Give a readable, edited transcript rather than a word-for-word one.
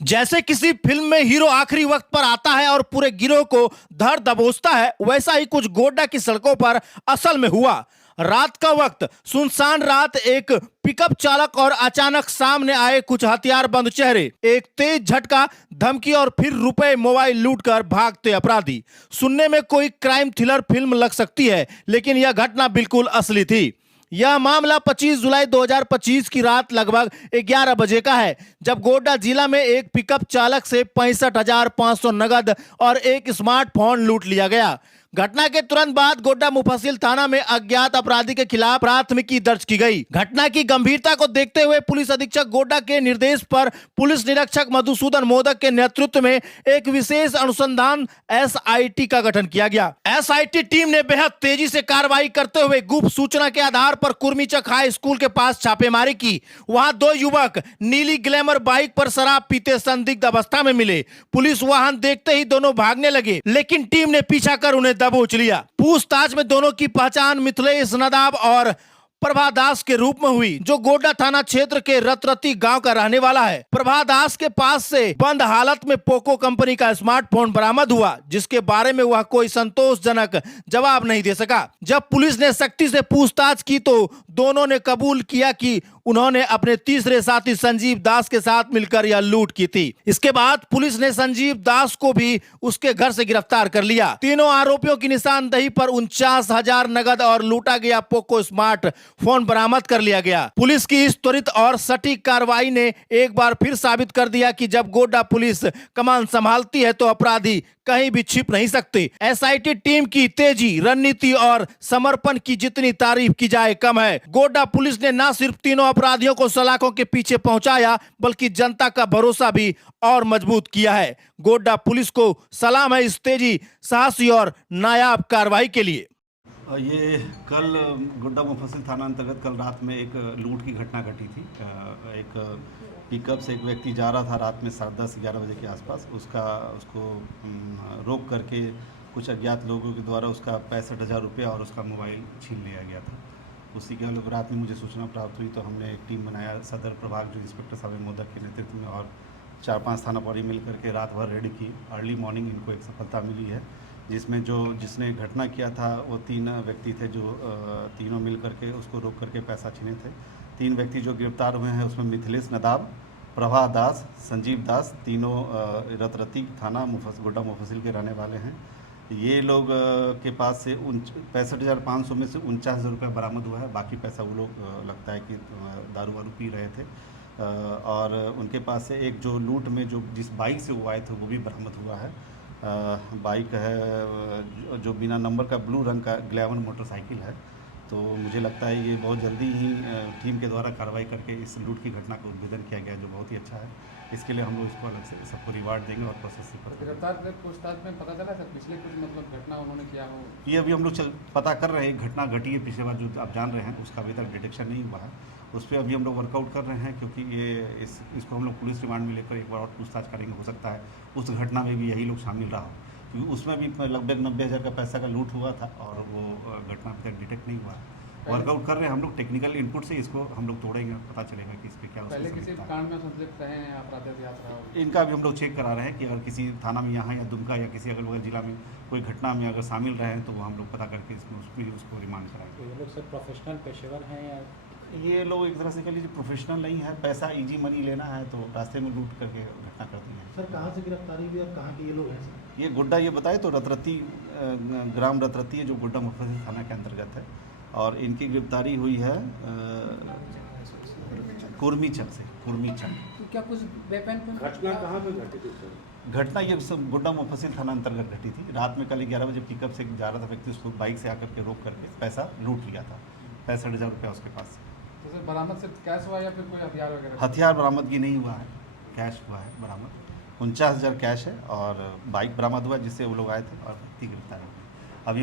जैसे किसी फिल्म में हीरो आखिरी वक्त पर आता है और पूरे गिरोह को धर दबोचता है, वैसा ही कुछ गोड्डा की सड़कों पर असल में हुआ। रात का वक्त, सुनसान रात, एक पिकअप चालक और अचानक सामने आए कुछ हथियारबंद चेहरे, एक तेज झटका, धमकी और फिर रुपए मोबाइल लूटकर भागते अपराधी। सुनने में कोई क्राइम थ्रिलर फिल्म लग सकती है, लेकिन यह घटना बिल्कुल असली थी। यह मामला 25 जुलाई 2025 की रात लगभग 11 बजे का है, जब गोड्डा जिला में एक पिकअप चालक से 65,500 नगद और एक स्मार्टफोन लूट लिया गया। घटना के तुरंत बाद गोड्डा मुफस्सिल थाना में अज्ञात अपराधी के खिलाफ प्राथमिकी दर्ज की गई। घटना की गंभीरता को देखते हुए पुलिस अधीक्षक गोड्डा के निर्देश पर पुलिस निरीक्षक मधुसूदन मोदक के नेतृत्व में एक विशेष अनुसंधान SIT का गठन किया गया। SIT टीम ने बेहद तेजी से कार्रवाई करते हुए गुप्त सूचना के आधार पर कुर्मीचक हाई स्कूल के पास छापेमारी की। वहां दो युवक नीली ग्लैमर बाइक पर शराब पीते संदिग्ध अवस्था में मिले। पुलिस वाहन देखते ही दोनों भागने लगे, लेकिन टीम ने पीछा कर उन्हें दबोच लिया। पूछताछ में दोनों की पहचान मिथिलेश नदाब और प्रभादास के रूप में हुई, जो गोड्डा थाना क्षेत्र के रतरती गांव का रहने वाला है। प्रभादास के पास से बंद हालत में पोको कंपनी का स्मार्टफोन बरामद हुआ, जिसके बारे में वह कोई संतोषजनक जवाब नहीं दे सका। जब पुलिस ने सख्ती से पूछताछ की तो दोनों ने कबूल किया कि उन्होंने अपने तीसरे साथी संजीव दास के साथ मिलकर यह लूट की थी। इसके बाद पुलिस ने संजीव दास को भी उसके घर से गिरफ्तार कर लिया। तीनों आरोपियों की निशानदेही पर 49,000 नगद और लूटा गया पोको स्मार्ट फोन बरामद कर लिया गया। पुलिस की इस त्वरित और सटीक कार्रवाई ने एक बार फिर साबित कर दिया कि जब गोड्डा पुलिस कमान संभालती है तो अपराधी कहीं भी छिप नहीं सकते। SIT टीम की तेजी, रणनीति और समर्पण की जितनी तारीफ की जाए कम है। गोड्डा पुलिस ने न सिर्फ तीनों अपराधियों को सलाखों के पीछे पहुंचाया, बल्कि जनता का भरोसा भी और मजबूत किया है। गोड्डा पुलिस को सलाम है इस तेजी, साहसी और नायाब कार्रवाई के लिए। ये कल गोड्डा मुफस्सिल थाना अंतर्गत कल रात में एक लूट की घटना घटी थी। एक पिकअप से एक व्यक्ति जा रहा था रात में 10:30-11 बजे के आसपास। उसको रोक करके कुछ अज्ञात लोगों के द्वारा उसका 65,000 रुपये और उसका मोबाइल छीन लिया गया था। उसी के लोग रात में मुझे सूचना प्राप्त हुई तो हमने एक टीम बनाया, सदर प्रभाग जो इंस्पेक्टर साहब मोदक के नेतृत्व में, और 4-5 थाना पौड़ी मिल करके रात भर रेड की। अर्ली मॉर्निंग इनको एक सफलता मिली है, जिसमें जिसने घटना किया था वो 3 व्यक्ति थे, जो तीनों मिल करके उसको रोक करके पैसा छीने थे। 3 व्यक्ति जो गिरफ्तार हुए हैं उसमें मिथिलेश नदाब, प्रभा दास, संजीव दास, तीनों रतरती थाना गोड्डा मुफस्सिल के रहने वाले हैं। ये लोग के पास से 65,500 में से 49,000 रुपये बरामद हुआ है। बाकी पैसा वो लोग लगता है कि दारू वारू पी रहे थे। और उनके पास से एक जो लूट में जिस बाइक से वो आए थे वो भी बरामद हुआ है। बाइक है जो बिना नंबर का ब्लू रंग का ग्लैमर मोटरसाइकिल है। तो मुझे लगता है ये बहुत जल्दी ही टीम के द्वारा कार्रवाई करके इस लूट की घटना को उद्भेदन किया गया, जो बहुत ही अच्छा है। इसके लिए हम लोग इसको अलग से सबको रिवार्ड देंगे और प्रोसेस से गिरफ्तार में पूछताछ में पता चला सर पिछले कुछ घटना उन्होंने किया हो? ये अभी हम लोग पता कर रहे हैं। घटना घटी है पिछले बार जो आप जान रहे हैं, उसका अभी तक डिटेक्शन नहीं हुआ है। उस पर अभी हम लोग वर्कआउट कर रहे हैं, क्योंकि इसको हम लोग पुलिस रिमांड में लेकर एक बार और पूछताछ करेंगे। हो सकता है उस घटना में भी यही लोग शामिल रहा हो, क्योंकि उसमें भी लगभग 90,000 का पैसा का लूट हुआ था और वो घटना अभी तक डिटेक्ट नहीं हुआ है। वर्कआउट कर रहे हैं हम लोग, टेक्निकल इनपुट से इसको हम लोग तोड़ेंगे, पता चलेगा कि इस पर क्या पहले किसी कांड में संलिप्त रहे हैं अपराध इतिहास रहा हो? इनका भी हम लोग चेक करा रहे हैं कि अगर किसी थाना में यहाँ या दुमका या किसी अगल बगल जिला में कोई घटना में अगर शामिल रहे हैं तो वो हम लोग पता करके उसको रिमांड कराएंगे। ये लोग सब प्रोफेशनल पेशेवर हैं या ये लोग एक तरह से कह लीजिए प्रोफेशनल नहीं है। पैसा इजी मनी लेना है तो रास्ते में लूट करके घटना करती है। सर कहाँ से गिरफ्तारी हुई और कहाँ के ये लोग हैं सर? ये गोड्डा, ये बताए तो रतरती, ग्राम रतरती है जो गोड्डा मुफस्सिल थाना के अंतर्गत है, और इनकी गिरफ्तारी हुई है कुर्मीचक से। कुर्मीचक तो क्या कुछ वेपन घटना कहाँ पे घटी थी सर? घटना ये सब गोड्डा मुफस्सिल थाना अंतर्गत घटी थी। रात में कल 11 बजे पिकअप से जा रहा था व्यक्ति, उसको बाइक से आकर के रोक करके पैसा लूट लिया था। 65,000 रुपया उसके पास से। तो सर बरामद से कैश हुआ या फिर कोई हथियार वगैरह? हथियार बरामदगी नहीं हुआ है, कैश हुआ है बरामद। 49,000 कैश है और बाइक बरामद हुआ जिससे वो लोग आए थे, और व्यक्ति गिरफ्तार हो गए। अभी